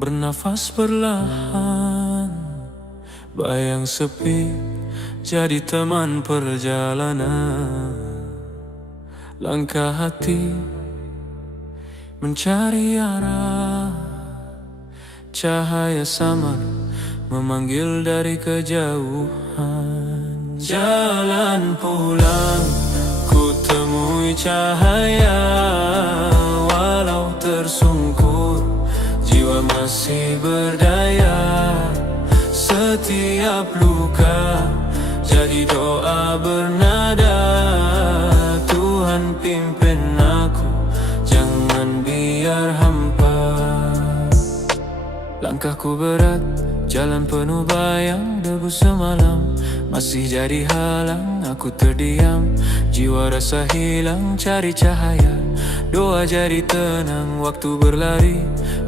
Bernafas perlahan, bayang sepi jadi teman perjalanan. Langkah hati mencari arah, cahaya samar memanggil dari kejauhan. Jalan pulang, ku temui cahaya, walau tersungkur, jiwa masih berdaya. Setiap luka jadi doa bernada, Tuhan pimpin aku, jangan biar hampa. Langkahku berat, jalan penuh bayang, debu semalam masih jadi halang. Aku terdiam, jiwa rasa hilang, cari cahaya, doa jadi tenang. Waktu berlari,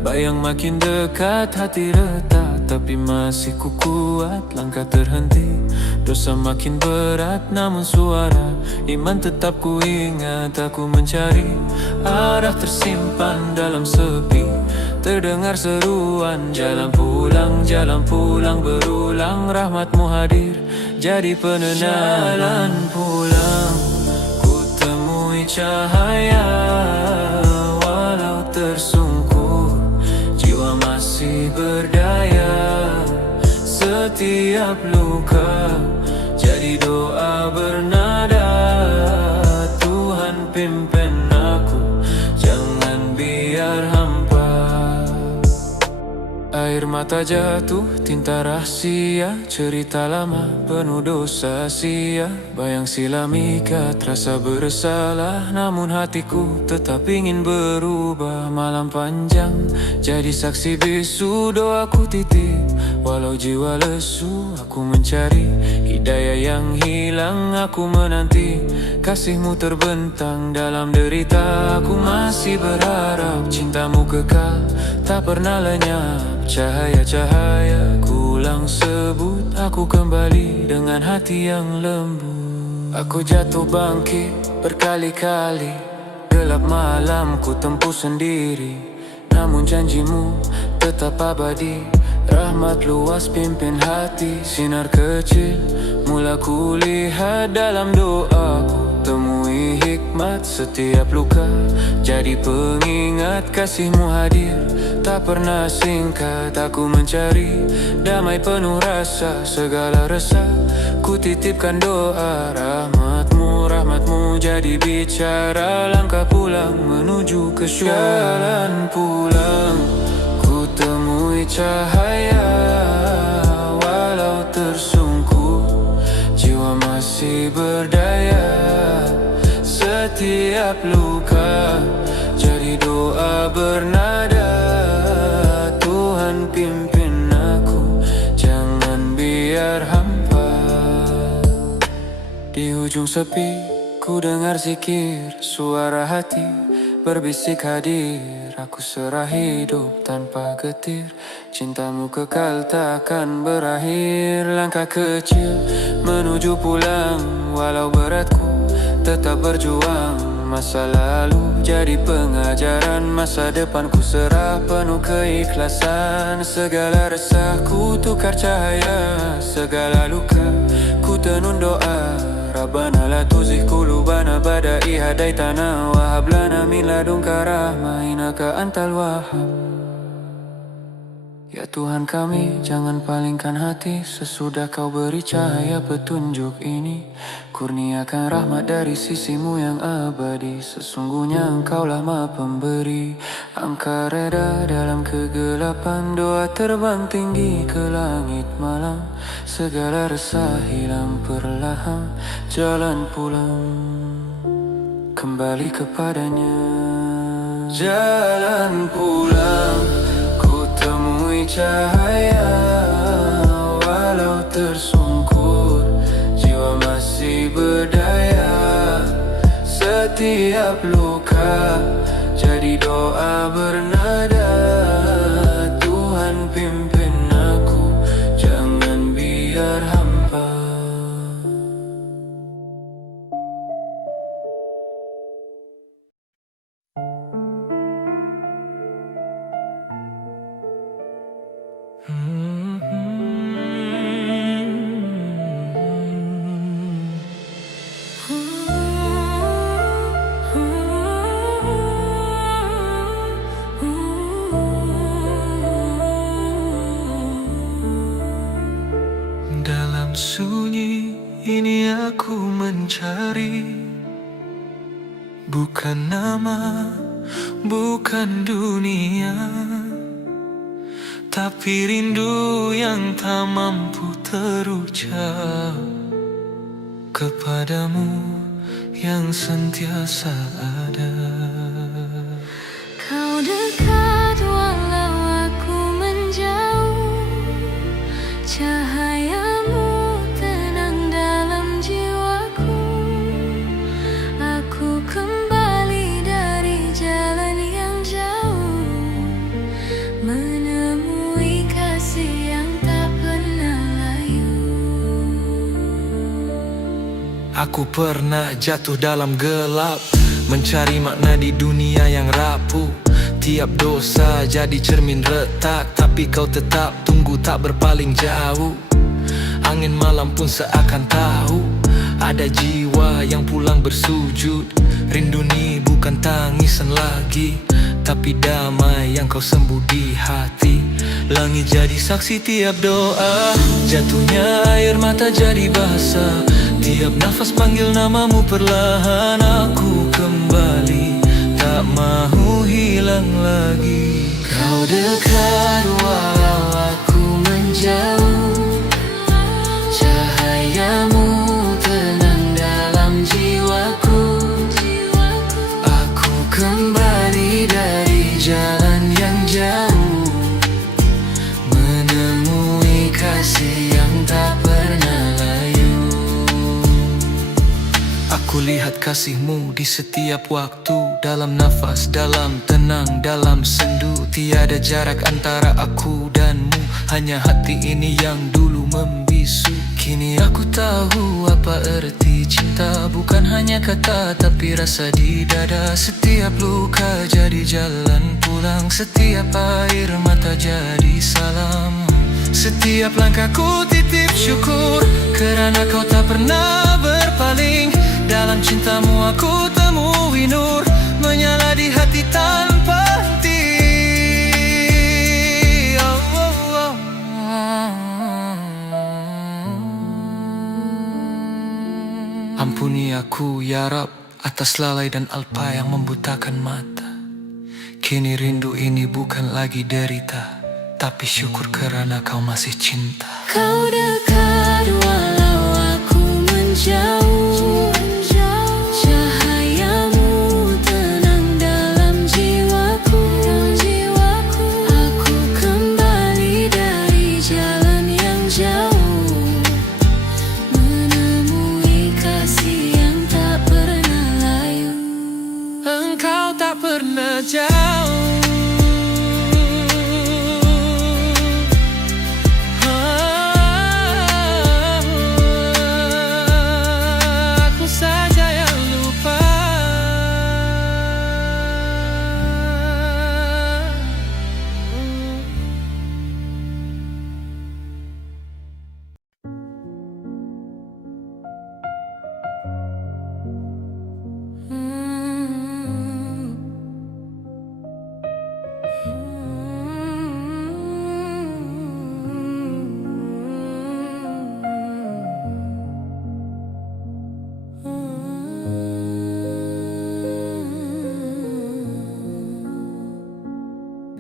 bayang makin dekat, hati retak, tapi masih ku kuat. Langkah terhenti, dosa makin berat, namun suara iman tetap ku ingat. Aku mencari arah tersimpan dalam sepi, terdengar seruan, jalan pulang berulang. Rahmatmu hadir jadi penenang. Jalan pulang, ku temui cahaya, walau tersungkur, jiwa masih berdaya. Setiap luka jadi doa bernada, Tuhan pimpin aku, jangan biar hampa. Air mata jatuh, tinta rahasia, cerita lama penuh dosa sia. Bayang silam ikat, rasa bersalah, namun hatiku tetap ingin berubah. Malam panjang jadi saksi bisu, doaku titip, walau jiwa lesu. Aku mencari hidayah yang hilang, aku menanti kasihmu terbentang dalam derita. Aku masih berharap cintamu kekal, tak pernah lenyap. Cahaya-cahaya ku ulang sebut, aku kembali dengan hati yang lembut. Aku jatuh bangkit berkali-kali, gelap malam ku tempuh sendiri, namun janjimu tetap abadi. Rahmat luas pimpin hati, sinar kecil mula ku lihat dalam doaku. Temui hikmat setiap luka, jadi pengingat kasihmu hadir, tak pernah singkat. Aku mencari damai penuh rasa, segala resah ku titipkan doa. Rahmatmu jadi bicara, langkah pulang menuju ke syurga. Jalan pulang, ku temui cahaya, walau tersungkur, jiwa masih berdaya. Setiap luka jadi doa bernada, Tuhan pimpin aku, jangan biar hampa. Di ujung sepi ku dengar zikir, suara hati berbisik hadir. Aku serah hidup tanpa getir, cintamu kekal takkan berakhir. Langkah kecil menuju pulang, walau beratku tetap berjuang. Masa lalu jadi pengajaran, masa depanku serah penuh keikhlasan. Segala resahku tukar cahaya, segala luka ku tenun doa. Rabbana la tuzigh qulubana ba'da idh hadaitana wa hab lana min ladunka rahmah innaka antal wahhab. Ya Tuhan kami, jangan palingkan hati sesudah kau beri cahaya petunjuk ini. Kurniakan rahmat dari sisimu yang abadi, sesungguhnya engkaulah maha pemberi. Angka reda dalam kegelapan, doa terbang tinggi ke langit malam. Segala resah hilang perlahan, jalan pulang kembali kepadanya. Jalan pulang, ku temui cahaya, walau tersungkur, jiwa masih berdaya. Setiap luka jadi doa bernada, Tuhan pimpin aku, jangan biar hampa. sunyi ini aku mencari, bukan nama, bukan dunia, tapi rindu yang tak mampu terucap kepadamu yang sentiasa ada. Kau dekat walau aku menjauh, cahayamu tenang dalam jiwaku. Aku kembali dari jalan yang jauh, menemui kasih yang tak pernah layu. Aku pernah jatuh dalam gelap, mencari makna di dunia yang rapuh. Tiap dosa jadi cermin retak, tapi kau tetap tunggu tak berpaling jauh. Angin malam pun seakan tahu ada jiwa yang pulang bersujud. Rindu ni bukan tangisan lagi, tapi damai yang kau sembunyi di hati. Langit jadi saksi tiap doa, jatuhnya air mata jadi basah. Tiap nafas panggil namamu perlahan. Aku kembali, tak mahu hilang lagi. Kau dekat walau aku menjauh, cahayamu tenang dalam jiwaku. Aku kembali dari jalan yang jauh, menemui kasih yang tak pernah layu. Aku lihat kasihmu di setiap waktu, dalam nafas, dalam tenang, dalam sendu. Tiada jarak antara aku danmu, hanya hati ini yang dulu membisu. Kini aku tahu apa arti cinta, bukan hanya kata tapi rasa di dada. Setiap luka jadi jalan pulang, setiap air mata jadi salam. Setiap langkahku titip syukur, kerana kau tak pernah berpaling. Dalam cintamu aku temui nur, menyala di hati tanpa henti. Ampuni aku ya Rab atas lalai dan alpa yang membutakan mata. Kini rindu ini bukan lagi derita, tapi syukur kerana kau masih cinta. Kau dekat walau aku menjauh, cahayamu tenang dalam jiwaku. Aku kembali dari jalan yang jauh, menemui kasih yang tak pernah layu. Engkau tak pernah jauh.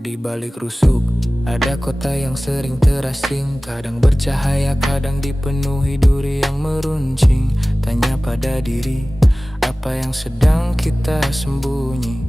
Di balik rusuk, ada kota yang sering terasing. Kadang bercahaya, kadang dipenuhi duri yang meruncing. Tanya pada diri, apa yang sedang kita sembunyi?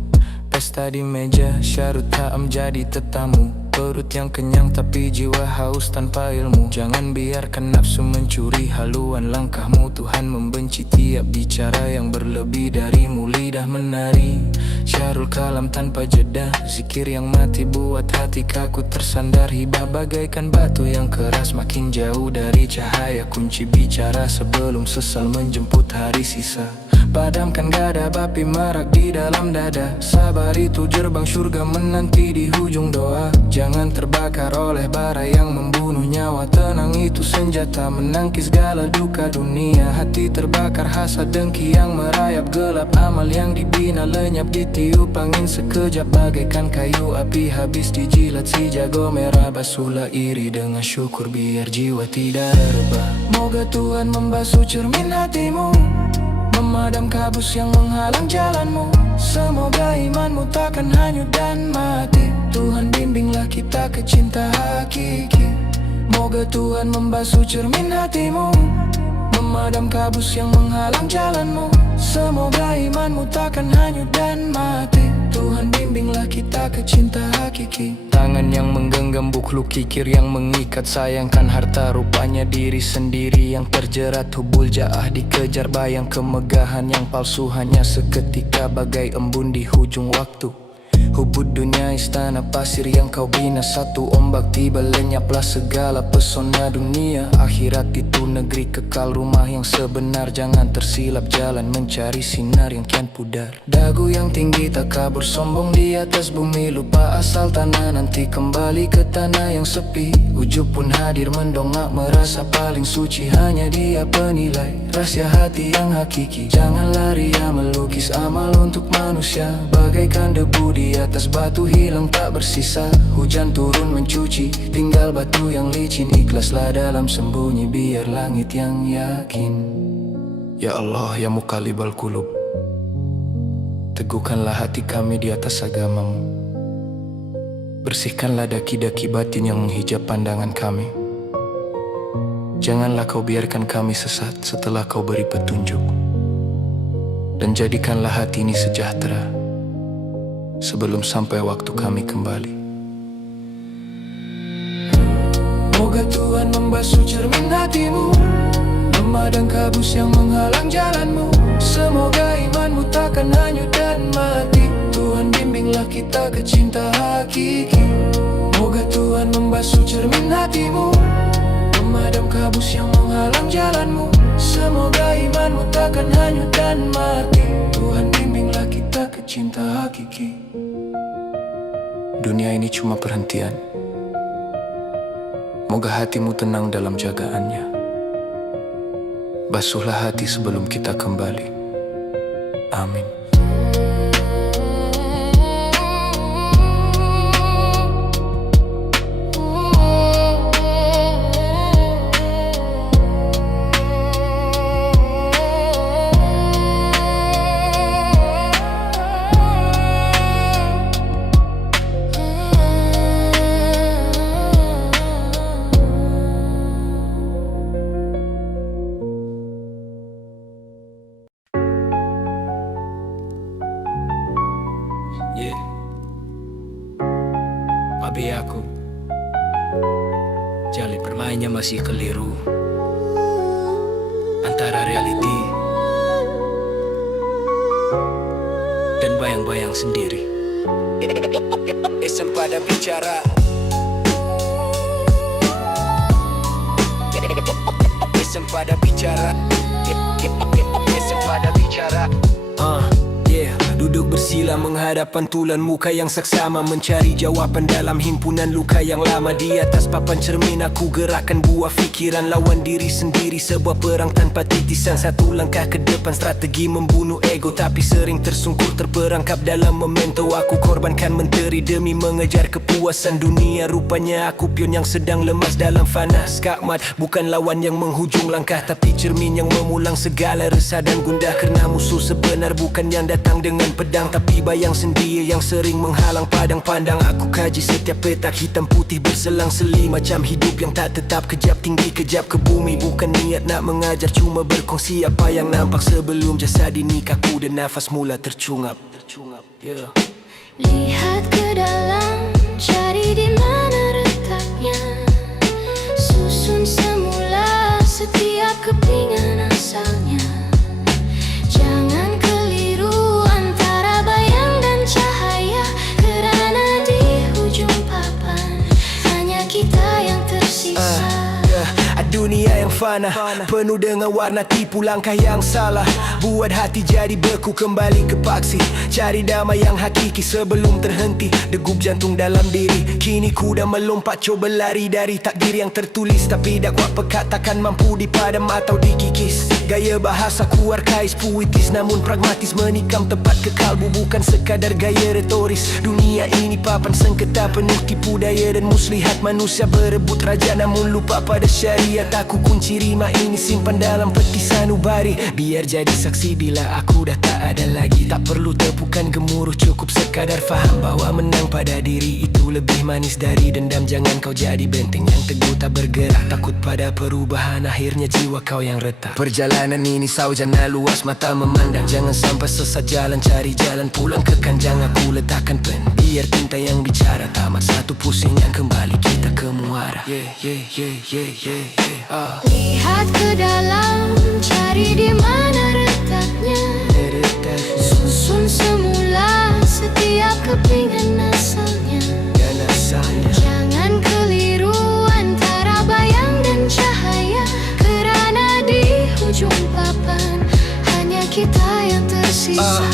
Pesta di meja, syarut tak menjadi tetamu. Perut yang kenyang tapi jiwa haus tanpa ilmu. Jangan biarkan nafsu mencuri haluan langkahmu. Tuhan membenci tiap bicara yang berlebih darimu. Lidah menari, syarul kalam tanpa jeda. Zikir yang mati buat hati kaku tersandar. Hibah bagaikan batu yang keras, makin jauh dari cahaya. Kunci bicara sebelum sesal menjemput hari sisa. Padamkan gada api marak di dalam dada. Sabar itu gerbang surga menanti di hujung doa. Jangan terbakar oleh bara yang membunuh nyawa. Tenang itu senjata menangkis segala duka dunia. Hati terbakar hasad dengki yang merayap gelap. Amal yang dibina lenyap ditiup angin sekejap. Bagaikan kayu api habis dijilat si jago merah. Basuhlah iri dengan syukur biar jiwa tidak rebah. Moga Tuhan membasuh cermin hatimu, memadam kabus yang menghalang jalanmu. Semoga imanmu takkan hanyut dan mati. Tuhan bimbinglah kita ke cinta hakiki. Moga Tuhan membasuh cermin hatimu, memadam kabus yang menghalang jalanmu. Semoga imanmu takkan hanyut dan mati. Tuhan bimbinglah kita ke cinta hakiki. Tangan yang menggenggam buku kikir yang mengikat. Sayangkan harta rupanya diri sendiri yang terjerat. Hubul jaah dikejar bayang kemegahan yang palsu. Hanya seketika bagai embun di hujung waktu. Hubud dunia istana pasir yang kau bina. Satu ombak tiba lenyaplah segala pesona dunia. Akhirat itu negeri kekal, rumah yang sebenar. Jangan tersilap jalan mencari sinar yang kian pudar. Dagu yang tinggi tak kabur sombong di atas bumi. Lupa asal tanah nanti kembali ke tanah yang sepi. Ujub pun hadir mendongak merasa paling suci. Hanya dia penilai rahasia hati yang hakiki. Jangan lari ya melukis amal untuk manusia. Bagaikan debu di atas batu hilang tak bersisa. Hujan turun mencuci tinggal batu yang licin. Ikhlaslah dalam sembunyi biar langit yang yakin. Ya Allah ya Muqallibal Qulub, teguhkanlah hati kami di atas agamamu. Bersihkanlah daki-daki batin yang menghijab pandangan kami. Janganlah kau biarkan kami sesat setelah kau beri petunjuk. Dan jadikanlah hati ini sejahtera sebelum sampai waktu kami kembali. Moga Tuhan membasuh cermin hatimu, memadam kabus yang menghalang jalanmu. Semoga imanmu takkan hanyut dan mati. Tuhan bimbinglah kita ke cinta hakiki. Moga Tuhan membasuh cermin hatimu, memadam kabus yang menghalang jalanmu. Semoga imanmu takkan hanyut dan mati. Tuhan bimbinglah kita ke cinta hakiki. Dunia ini cuma perhentian. Moga hatimu tenang dalam jagaannya. Basuhlah hati sebelum kita kembali. Amin. Papi aku jalin bermainnya masih keliru antara reality dan bayang-bayang sendiri. Isem pada bicara, isem pada bicara, isem pada bicara. Duduk bersila menghadap pantulan muka yang saksama, mencari jawaban dalam himpunan luka yang lama. Di atas papan cermin aku gerakan buah fikiran, lawan diri sendiri sebuah perang tanpa titisan. Satu langkah ke depan strategi membunuh ego, tapi sering tersungkur terperangkap dalam memento. Aku korbankan menteri demi mengejar kepuasan dunia. Rupanya aku pion yang sedang lemas dalam fana. Skakmat bukan lawan yang menghujung langkah, tapi cermin yang memulang segala resah dan gundah. Kerana musuh sebenar bukan yang datang dengan pedang, tapi bayang sendiri yang sering menghalang padang pandang. Aku kaji setiap petak hitam putih berselang-seli, macam hidup yang tak tetap, kejap tinggi kejap ke bumi. Bukan niat nak mengajar, cuma berkongsi apa yang nampak sebelum jasad ini kaku dan nafas mula tercungap. Lihat ke dalam, cari di mana retaknya. Susun semula setiap kepingan asalnya. Jangan keliru antara bayang dan cahaya, kerana di hujung papan hanya kita yang tersisa. Dunia yang fana, penuh dengan warna tipu langkah yang salah. Buat hati jadi beku kembali ke paksi. Cari damai yang hakiki sebelum terhenti. Degup jantung dalam diri Kini ku dah melompat coba lari dari takdir yang tertulis. Tapi dakwah pekat takkan mampu dipadam atau dikikis. Gaya bahasa ku arkais puitis namun pragmatis, menikam tepat ke kalbu bukan sekadar gaya retoris. Dunia ini papan sengketa penuh tipu daya dan muslihat. Manusia berebut raja namun lupa pada syariat. Aku kunci rima ini simpan dalam peti sanubari, biar jadi saksi bila aku dah tak ada lagi. Tak perlu tepukan gemuruh, cukup sekadar faham bahwa menang pada diri itu lebih manis dari dendam. Jangan kau jadi benteng yang teguh tak bergerak, takut pada perubahan, akhirnya jiwa kau yang retak. Perjalanan ini saujana luas mata memandang, jangan sampai sesat jalan, cari jalan pulang ke kanjang. Aku letakkan pen biar tinta yang bicara, tamat satu pusingan kembali kita ke muara. Lihat ke dalam, cari di mana retaknya. Susun semula setiap kepingan asalnya. Jangan keliru antara bayang dan cahaya, kerana di hujung papan hanya kita yang tersisa.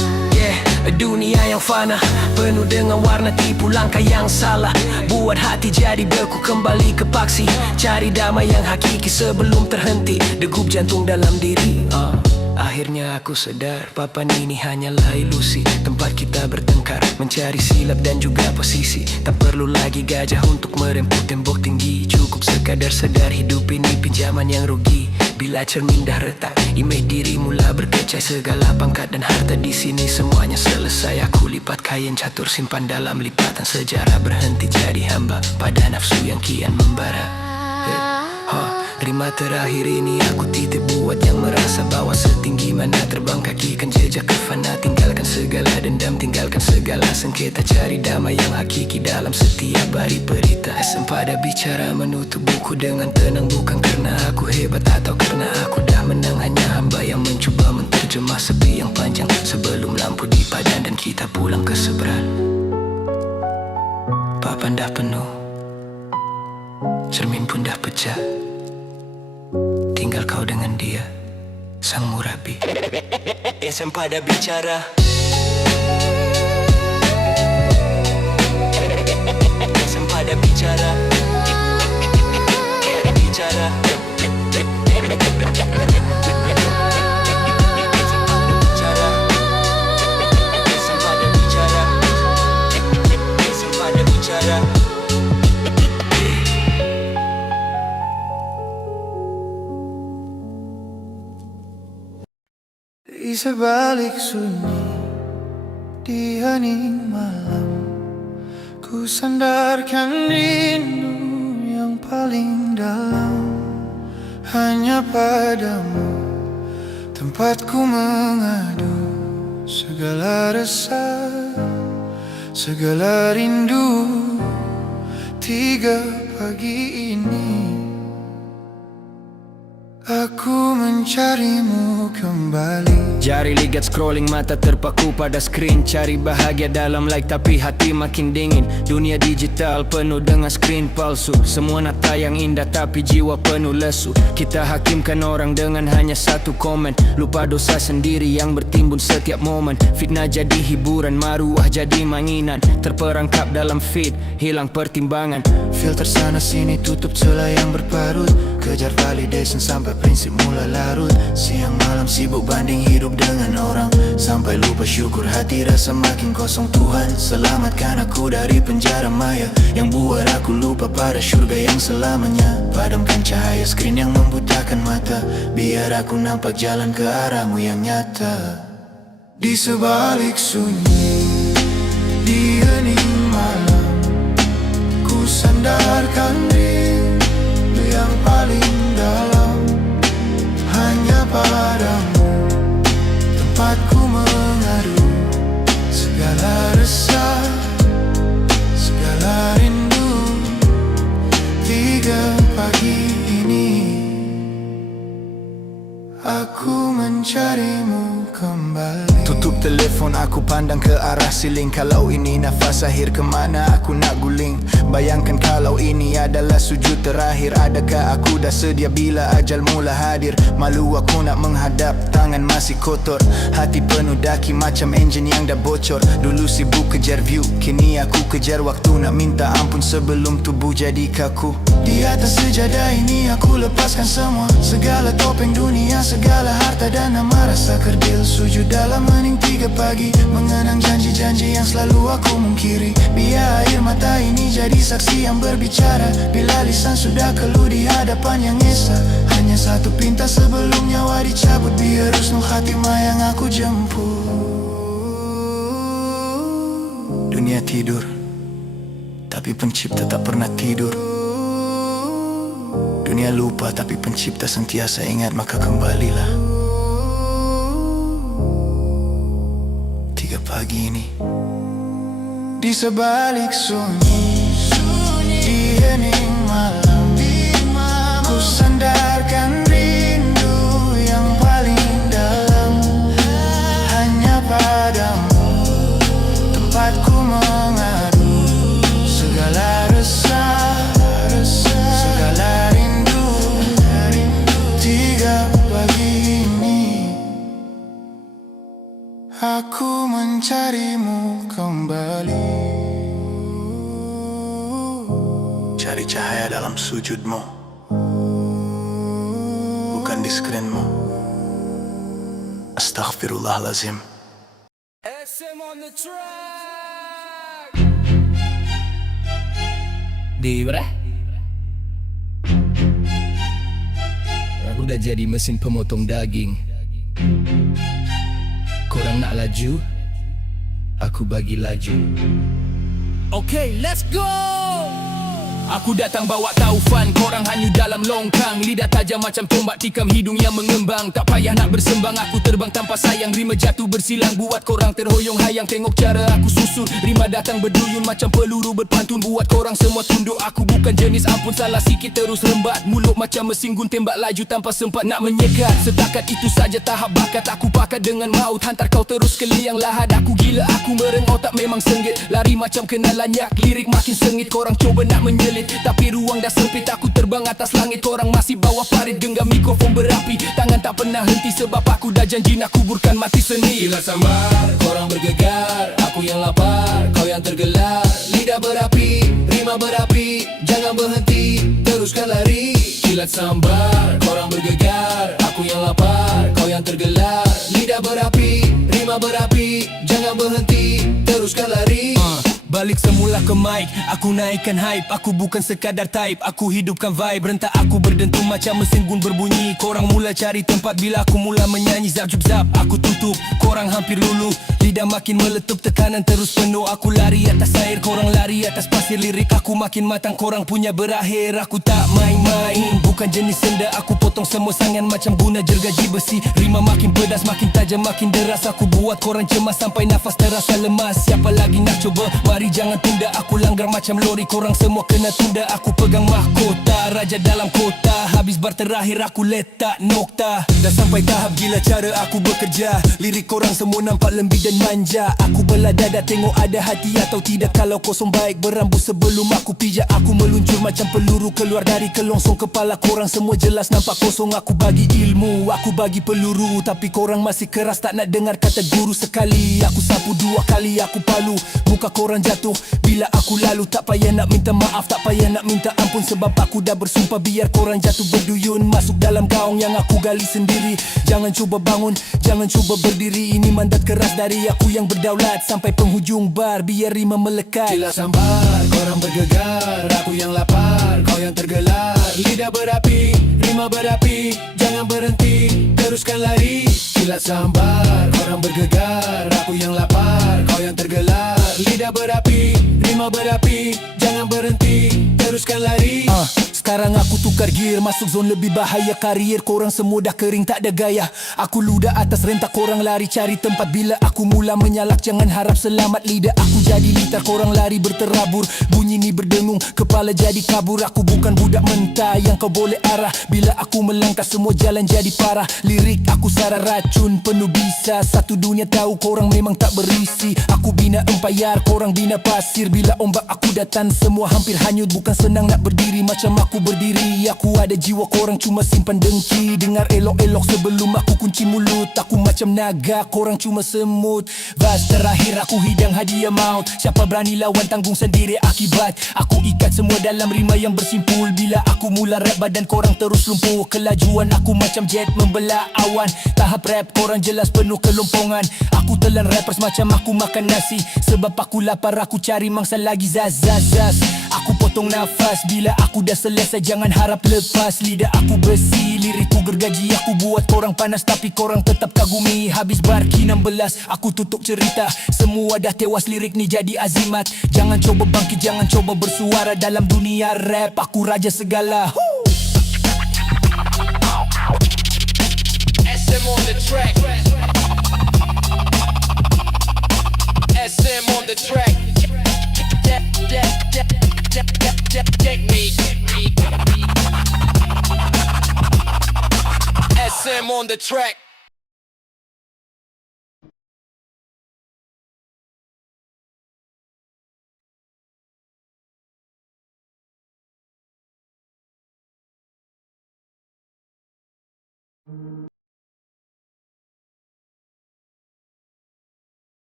Dunia yang fana, penuh dengan warna tipu langkah yang salah. Buat hati jadi beku kembali ke paksi. Cari damai yang hakiki sebelum terhenti degup jantung dalam diri. Akhirnya aku sadar papan ini hanyalah ilusi, tempat kita bertengkar, mencari silap dan juga posisi. Tak perlu lagi gajah untuk meremput tembok tinggi, cukup sekadar sadar hidup ini pinjaman yang rugi. Bila cermin dah retak, imej diri mula berkecai. Segala pangkat dan harta di sini semuanya selesai. Aku lipat kain catur simpan dalam lipatan sejarah, berhenti jadi hamba pada nafsu yang kian membara. Rima terakhir ini aku titip buat yang merasa bahwa setinggi mana terbang kaki kan jejak ke fana. Tinggalkan segala dendam, tinggalkan segala sengketa, cari damai yang hakiki dalam setiap hari berita. Sempada bicara menutup buku dengan tenang, bukan karena aku hebat atau karena aku dah menang. Hanya hamba yang mencuba menterjemah sepi yang panjang sebelum lampu dipadam dan kita pulang ke seberang. Papan dah penuh, cermin pun dah pecah, tinggal kau dengan dia, sang murabi. Sempada bicara, sempada bicara, bicara. Sempada bicara, sempada bicara. Di sebalik sunyi, di hening malam, ku sandarkan rindu yang paling dalam. Hanya padamu tempatku mengadu segala resah, segala rindu. 3 pagi ini aku mencarimu kembali. Jari ligat scrolling, mata terpaku pada screen. Cari bahagia dalam like tapi hati makin dingin. Dunia digital penuh dengan screen palsu. Semua nata yang indah tapi jiwa penuh lesu. Kita hakimkan orang dengan hanya satu komen. Lupa dosa sendiri yang bertimbun setiap momen. Fitnah jadi hiburan, maruah jadi mainan. Terperangkap dalam feed, hilang pertimbangan. Filter sana sini tutup celah yang berparut. Kejar validation sampai prinsip mula larut. Siang malam sibuk banding hidup dengan orang, sampai lupa syukur hati rasa makin kosong. Tuhan selamatkan aku dari penjara maya yang buat aku lupa pada syurga yang selamanya. Padamkan cahaya skrin yang membutakan mata, biar aku nampak jalan ke arahmu yang nyata. Di sebalik sunyi, di hening malam, ku sandarkan rindu yang paling dalam. Hanya padamu tempatku mengadu segala resah, segala rindu. 3 pagi ini aku mencarimu kembali. Tutup telefon aku pandang ke arah siling. Kalau ini nafas akhir, kemana aku nak guling? Bayangkan kalau ini adalah sujud terakhir. Adakah aku dah sedia bila ajal mula hadir? Malu aku nak menghadap, tangan masih kotor, hati penuh daki macam enjin yang dah bocor. Dulu sibuk kejar view, kini aku kejar waktu. Nak minta ampun sebelum tubuh jadi kaku. Di atas sejadah ini aku lepaskan semua, segala topeng dunia, segala harta dan nama. Rasa kerdil sujud dalam hening 3 pagi, mengenang janji-janji yang selalu aku mungkiri. Biar air mata ini jadi saksi yang berbicara, bila lisan sudah keluh di hadapan yang esa. Hanya satu pinta sebelum nyawa dicabut, biar husnul khatimah yang aku jemput. Dunia tidur, tapi pencipta tak pernah tidur. Dunia lupa, tapi pencipta sentiasa ingat, maka kembalilah. 3 pagi ini, di sebalik sunyi, di hening malam, ku sandarkan rindu yang paling dalam. Hanya padamu tempatku mengadu segala resah, segala rindu. 3 pagi ini aku mencarimu kembali. Cari cahaya dalam sujudmu, bukan di skrinmu. Astaghfirullahalazim. SM on the track. Di berah? Aku dah jadi mesin pemotong daging. Korang nak laju, aku bagi laju. Okay, let's go. Aku datang bawa taufan, korang hanyut dalam longkang. Lidah tajam macam tombak tikam, hidung yang mengembang. Tak payah nak bersembang, aku terbang tanpa sayang. Rima jatuh bersilang, buat korang terhoyong hayang. Tengok cara aku susun, rima datang berduyun macam peluru berpantun. Buat korang semua tunduk, aku bukan jenis ampun. Salah sikit terus rembat, mulut macam mesin gun, tembak laju tanpa sempat nak menyekat. Setakat itu saja tahap bakat, aku pakat dengan maut. Hantar kau terus ke liang lahat, aku gila, aku mereng, otak memang senggit. Lari macam kena lanyak, lirik makin sengit. Korang coba nak menyelit, tapi ruang dah sempit. Aku terbang atas langit, korang masih bawah parit. Genggam mikrofon berapi, tangan tak pernah henti. Sebab aku dah janji nak kuburkan mati seni. Kilat sambar, korang bergegar, aku yang lapar, kau yang tergelar. Lidah berapi, rima berapi, jangan berhenti, teruskan lari. Kilat sambar, korang bergegar, aku yang lapar, kau yang tergelar. Lidah berapi, rima berapi, jangan berhenti, teruskan lari. Balik semula ke mic, aku naikkan hype. Aku bukan sekadar type, aku hidupkan vibe. Rentak aku berdentum macam mesin gun berbunyi. Korang mula cari tempat bila aku mula menyanyi. Zap jup zap, aku tutup, korang hampir luluh. Lidah makin meletup, tekanan terus penuh. Aku lari atas air, korang lari atas pasir. Lirik aku makin matang, korang punya berakhir. Aku tak main-main, bukan jenis senda. Aku potong semua sangan macam guna gergaji besi. Rima makin pedas, makin tajam, makin deras. Aku buat korang cemas sampai nafas terasa lemas. Siapa lagi nak coba? Mari jangan tunda, aku langgar macam lori. Korang semua kena tunda, aku pegang mahkota. Raja dalam kota, habis bar terakhir aku letak nokta. Dah sampai tahap gila cara aku bekerja. Lirik korang semua nampak lembik dan manja. Aku belah dada tengok ada hati atau tidak. Kalau kosong baik berambut sebelum aku pijak. Aku meluncur macam peluru keluar dari kelongsong kepala. Korang semua jelas nampak kosong. Aku bagi ilmu, aku bagi peluru. Tapi korang masih keras tak nak dengar kata guru. Sekali aku sapu, 2 kali aku palu. Muka korang jatuh bila aku lalu. Tak payah nak minta maaf, tak payah nak minta ampun. Sebab aku dah bersumpah biar korang jatuh berduyun. Masuk dalam gaung yang aku gali sendiri. Jangan cuba bangun, jangan cuba berdiri. Ini mandat keras dari aku yang berdaulat. Sampai penghujung bar biar rima melekat. Kilat sambar, korang bergegar, aku yang lapar, kau yang tergelar. Lidah berapi, rima berapi, jangan berhenti, teruskan lari. Kilat sambar, korang bergegar, aku yang lapar, kau yang tergelar. Lidah berapi, rima berapi, jangan berhenti, teruskan lari. Sekarang aku tukar gear, masuk zone lebih bahaya. Karier korang semua dah kering, tak ada gaya. Aku ludah atas rentak, korang lari cari tempat. Bila aku mula menyalak, jangan harap selamat. Lidah aku jadi litar, korang lari berterabur. Bunyi ni berdengung, kepala jadi kabur. Aku bukan budak mentah yang kau boleh arah. Bila aku melangkah semua jalan jadi parah. Lirik aku sarah racun penuh bisa. Satu dunia tahu korang memang tak berisi. Aku bina empayar, korang bina pasir. Bila ombak aku datang semua hampir hanyut. Bukan senang nak berdiri macam aku berdiri. Aku ada jiwa, korang cuma simpan dengki. Dengar elok-elok sebelum aku kunci mulut. Aku macam naga, korang cuma semut. Vas terakhir aku hidang hadiah maut. Siapa berani lawan tanggung sendiri akibat. Aku ikat semua dalam rima yang bersimpul. Bila aku mula rap badan korang terus lumpuh. Kelajuan aku macam jet membelah awan. Tahap rap korang jelas penuh kelompongan. Aku telan rappers macam aku makan nasi. Sebab aku lapar, aku cari mangsa lagi. Zaz. Aku potong nafas. Bila aku dah selesai jangan harap lepas. Lidah aku besi, lirikku gergaji. Aku buat korang panas tapi korang tetap kagumi. Habis barki 16 aku tutup cerita. Semua dah tewas, lirik ni jadi azimat. Jangan coba bangkit, jangan coba bersuara. Dalam dunia rap aku raja segala. SM on the track. SM on the track. Technique. SM on the track.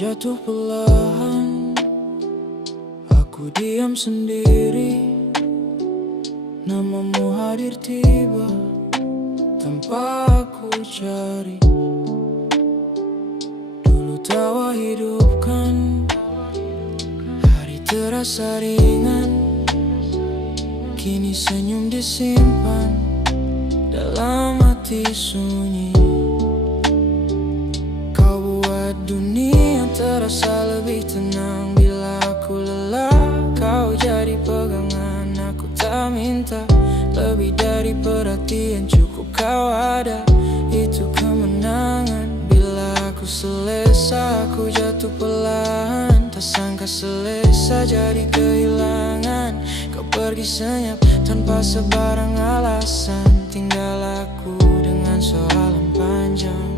jatuh perlahan. Aku diam sendiri, namamu hadir tiba tanpa aku cari. Dulu tawa hidupkan, hari terasa ringan. Kini senyum disimpan dalam hati sunyi. Kau buat dunia terasa lebih tenang. Bila aku lelah, kau jadi pegangan. Aku tak minta lebih dari perhatian, cukup kau ada, itu kemenangan. Bila aku selesa, aku jatuh perlahan. Tak sangka selesa jadi kehilangan. Kau pergi senyap tanpa sebarang alasan, tinggal aku dengan soalan panjang.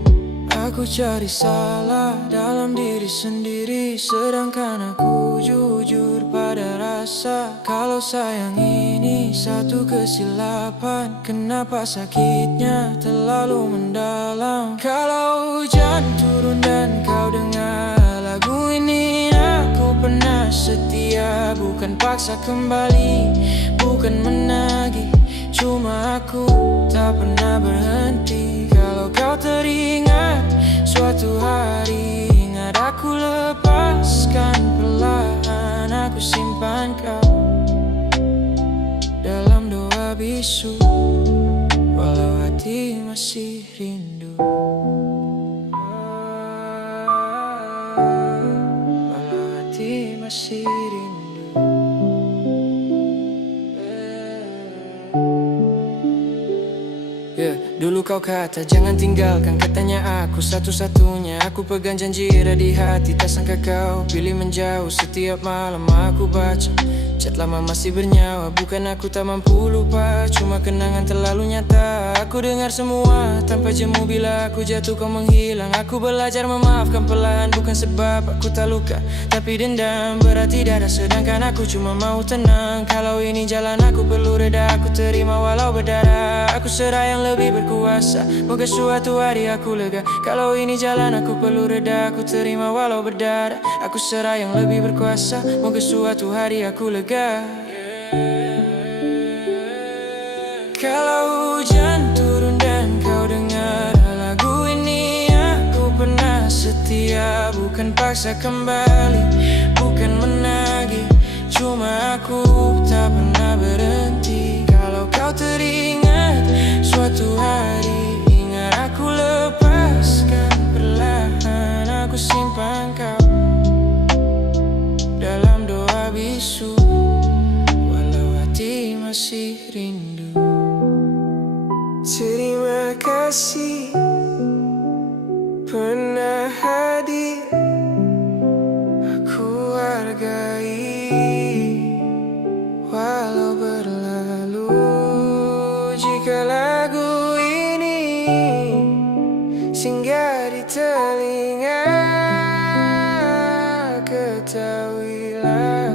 Aku cari salah dalam diri sendiri, sedangkan aku jujur pada rasa. Kalau sayang ini satu kesilapan, kenapa sakitnya terlalu mendalam? Kalau hujan turun dan kau dengar lagu ini, aku pernah setia. Bukan paksa kembali, bukan menagih, cuma aku tak pernah berhenti. Kalau kau teringat suatu hari, ingat aku lepaskan perlahan. Aku simpan kau dalam doa bisu, walau hati masih rindu. Walau hati masih rindu. Dulu kau kata jangan tinggalkan, katanya aku satu-satunya. Aku pegang janji ada di hati, tak sangka kau pilih menjauh. Setiap malam aku baca chat lama masih bernyawa. Bukan aku tak mampu lupa, cuma kenangan terlalu nyata. Aku dengar semua tanpa jemu, bila aku jatuh kau menghilang. Aku belajar memaafkan perlahan, bukan sebab aku tak luka, tapi dendam berat di dada, sedangkan aku cuma mau tenang. Kalau ini jalan aku perlu reda, aku terima walau berdarah. Aku serah yang lebih berkuasa, moga suatu hari aku lega. Kalau ini jalan aku perlu reda, aku terima walau berdarah. Aku serah yang lebih berkuasa, moga suatu hari aku lega. Kalau hujan turun dan kau dengar lagu ini, aku pernah setia. Bukan paksa kembali, bukan menagih, cuma aku tak pernah berhenti. Kalau kau teringat suatu hari, ingat aku lepaskan perlahan. Aku simpan kau dalam doa bisu, walau hati masih rindu. Terima kasih pernah hadir, aku hargai walau berlalu. Jika lagu ini singgah di telinga, ketahuilah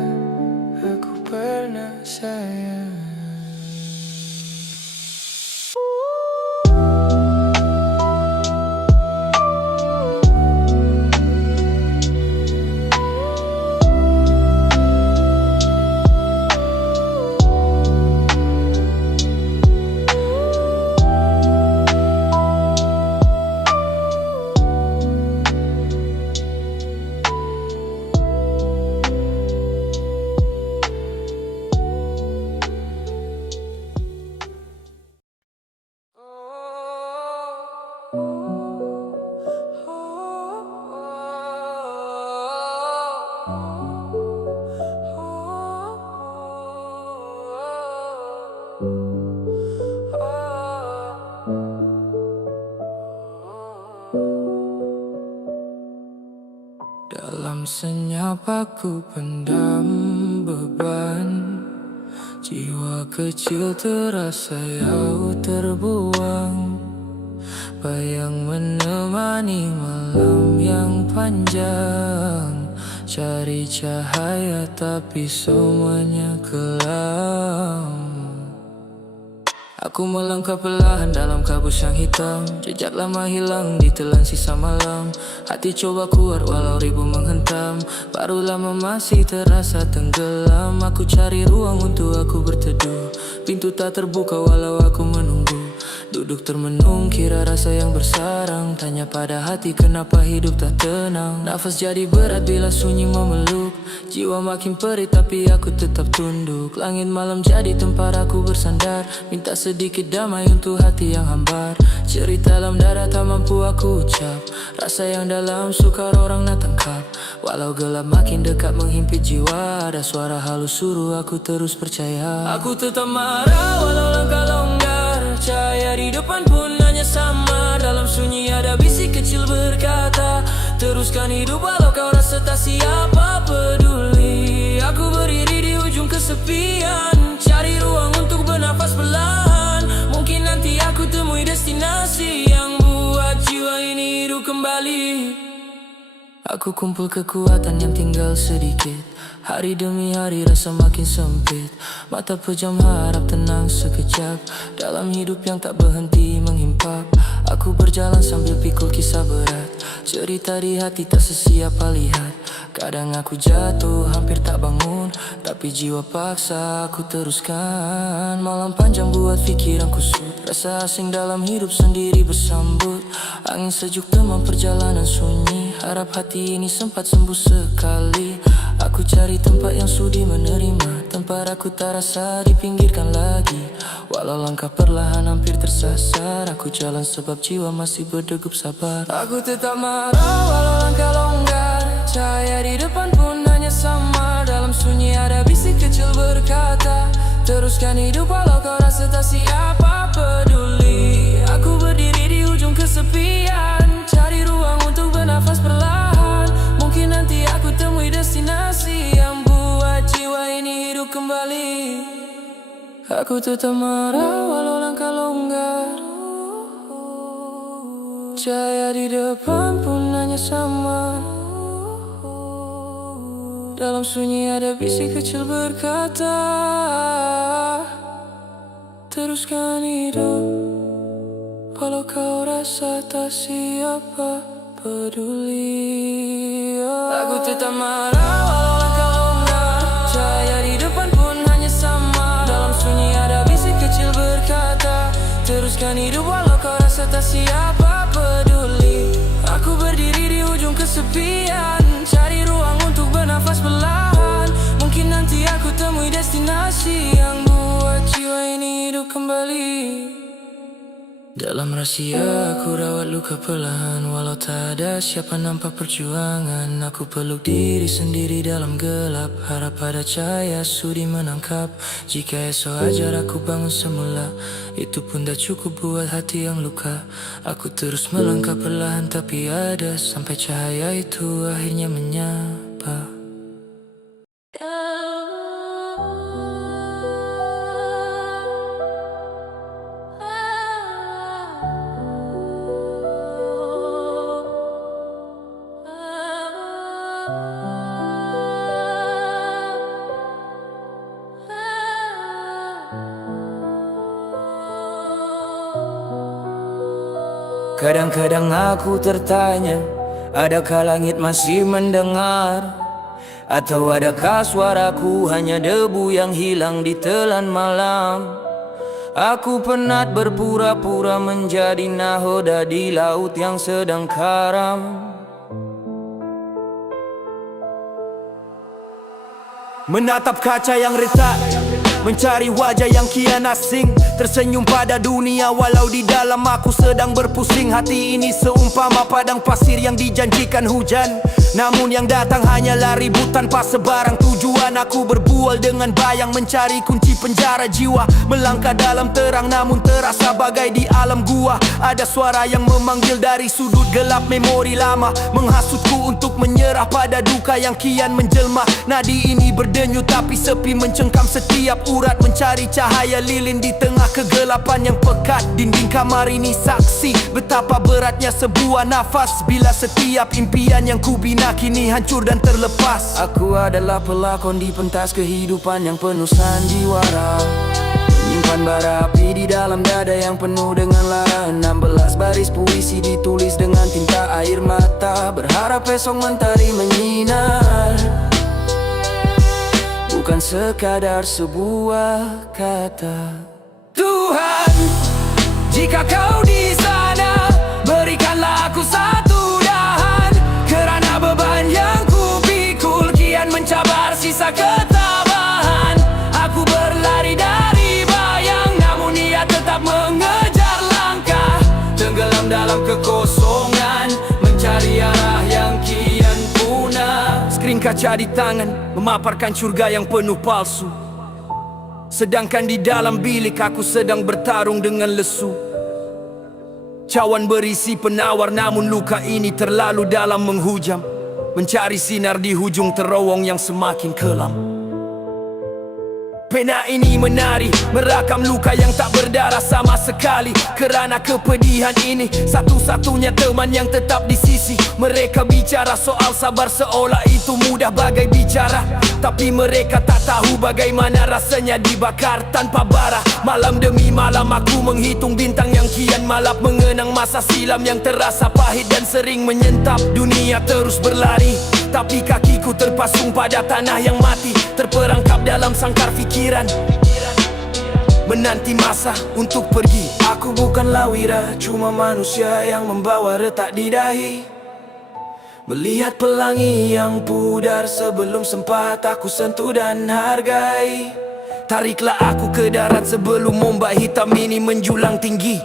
aku pernah sayang. Dalam senyap aku pendam beban, jiwa kecil terasa jauh terbuang. Bayang menemani malam yang panjang, cari cahaya tapi semuanya kelam. Aku melangkah perlahan dalam kabus yang hitam. Jejak lama hilang ditelan sisa malam. Hati coba kuat walau ribu menghentam. Baru lama masih terasa tenggelam. Aku cari ruang untuk aku berteduh. Pintu tak terbuka walau aku menunggu. Duduk termenung kira rasa yang bersarang. Tanya pada hati kenapa hidup tak tenang. Nafas jadi berat bila sunyi memeluk. Jiwa makin perih tapi aku tetap tunduk. Langit malam jadi tempat aku bersandar. Minta sedikit damai untuk hati yang hambar. Cerita dalam dada tak mampu aku ucap. Rasa yang dalam sukar orang nak tangkap. Walau gelap makin dekat menghimpit jiwa. Ada suara halus suruh aku terus percaya. Aku tetap marah walau langkah longgar. Cahaya di depan pun hanya sama. Dalam sunyi ada bisik kecil berkata, teruskan hidup walau kau rasa tak siapa peduli. Aku berdiri di ujung kesepian. Cari ruang untuk bernafas perlahan. Mungkin nanti aku temui destinasi yang buat jiwa ini hidup kembali. Aku kumpul kekuatan yang tinggal sedikit. Hari demi hari rasa makin sempit. Mata pejam harap tenang sekejap. Dalam hidup yang tak berhenti menghimpap. Aku berjalan sambil pikul kisah berat. Cerita di hati tak sesiapa lihat. Kadang aku jatuh hampir tak bangun. Tapi jiwa paksa aku teruskan. Malam panjang buat pikiran kusut. Rasa asing dalam hidup sendiri bersambut. Angin sejuk teman perjalanan sunyi. Harap hati ini sempat sembuh sekali. Aku cari tempat yang sudi menerima. Tempat aku tak rasa dipinggirkan lagi. Walau langkah perlahan hampir tersasar. Aku jalan sebab jiwa masih berdegup sabar. Aku tetap marah walau langkah longgar. Cahaya di depan pun hanya sama. Dalam sunyi ada bisik kecil berkata, teruskan hidup walau kau rasa tak siapa peduli. Aku berdiri di ujung kesepian. Cari ruang untuk bernafas perlahan. Mungkin nanti aku temui destinasi yang buat jiwa ini hidup kembali. Aku tetap marah walau langkah longgar. Cahaya di depan pun hanya sama. Dalam sunyi ada bisik kecil berkata, teruskan hidup walau kau rasa tak siapa peduli. Aku tetap marah walau langkah longgar. Cahaya di depan pun hanya sama. Dalam sunyi ada bisik kecil berkata, teruskan hidup walau kau rasa tak siapa peduli. Aku berdiri di ujung kesepian. Cari ruang untuk bernafas perlahan. Mungkin nanti aku temui destinasi yang buat jiwa ini hidup kembali. Dalam rahasia aku rawat luka perlahan. Walau tak ada siapa nampak perjuangan. Aku peluk diri sendiri dalam gelap. Harap ada cahaya sudi menangkap. Jika esok ajar aku bangun semula, itu pun tak cukup buat hati yang luka. Aku terus melangkah perlahan tapi ada sampai cahaya itu akhirnya menyapa. Kadang-kadang aku tertanya, adakah langit masih mendengar? Atau adakah suaraku hanya debu yang hilang di telan malam? Aku penat berpura-pura menjadi nahoda di laut yang sedang karam. Menatap kaca yang retak, mencari wajah yang kian asing. Tersenyum pada dunia walau di dalam aku sedang berpusing. Hati ini seumpama padang pasir yang dijanjikan hujan, namun yang datang hanyalah ribut tanpa sebarang tujuan. Aku berbual dengan bayang mencari kunci penjara jiwa. Melangkah dalam terang namun terasa bagai di alam gua. Ada suara yang memanggil dari sudut gelap memori lama, menghasutku untuk menyerah pada duka yang kian menjelma. Nadi ini berdenyut tapi sepi mencengkam setiap urat. Mencari cahaya lilin di tengah kegelapan yang pekat. Dinding kamar ini saksi betapa beratnya sebuah nafas bila setiap impian yang kubina kini hancur dan terlepas. Aku adalah pelakon di pentas kehidupan yang penuh sandiwara, menyimpan bara api di dalam dalam dada yang penuh dengan lara. 16 baris puisi ditulis dengan tinta air mata, berharap esok mentari menyinar, bukan sekadar sebuah kata. Tuhan, jika kau di sana, berikanlah aku satu dahan, kerana beban yang ku pikul kian mencabar sisa ketabahan. Aku berlari dari bayang, namun ia tetap mengejar langkah, tenggelam dalam kekosongan, mencari arah yang kian punah. Skrin kaca di tangan memaparkan syurga yang penuh palsu, sedangkan di dalam bilik aku sedang bertarung dengan lesu. Cawan berisi penawar, namun luka ini terlalu dalam menghujam, mencari sinar di hujung terowong yang semakin kelam. Pena ini menari, merakam luka yang tak berdarah sama sekali. Kerana kepedihan ini, satu-satunya teman yang tetap di sisi. Mereka bicara soal sabar seolah itu mudah bagai bicara, tapi mereka tak tahu bagaimana rasanya dibakar tanpa bara. Malam demi malam aku menghitung bintang yang kian malap, mengenang masa silam yang terasa pahit dan sering menyentap. Dunia terus berlari, tapi kakiku terpasung pada tanah yang mati, terperangkap dalam sangkar fikiran, menanti masa untuk pergi. Aku bukanlah wira, cuma manusia yang membawa retak di dahi, melihat pelangi yang pudar sebelum sempat aku sentuh dan hargai. Tariklah aku ke darat sebelum ombak hitam ini menjulang tinggi,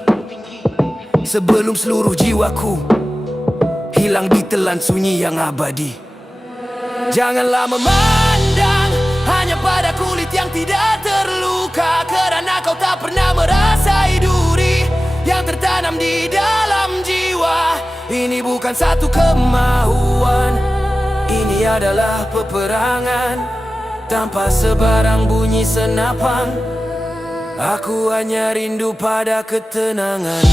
sebelum seluruh jiwaku hilang di telan sunyi yang abadi. Janganlah memandang hanya pada kulit yang tidak terluka, kerana kau tak pernah merasai duri yang tertanam di dalam jiwa. Ini bukan satu kemauan, ini adalah peperangan tanpa sebarang bunyi senapan. Aku hanya rindu pada ketenangan.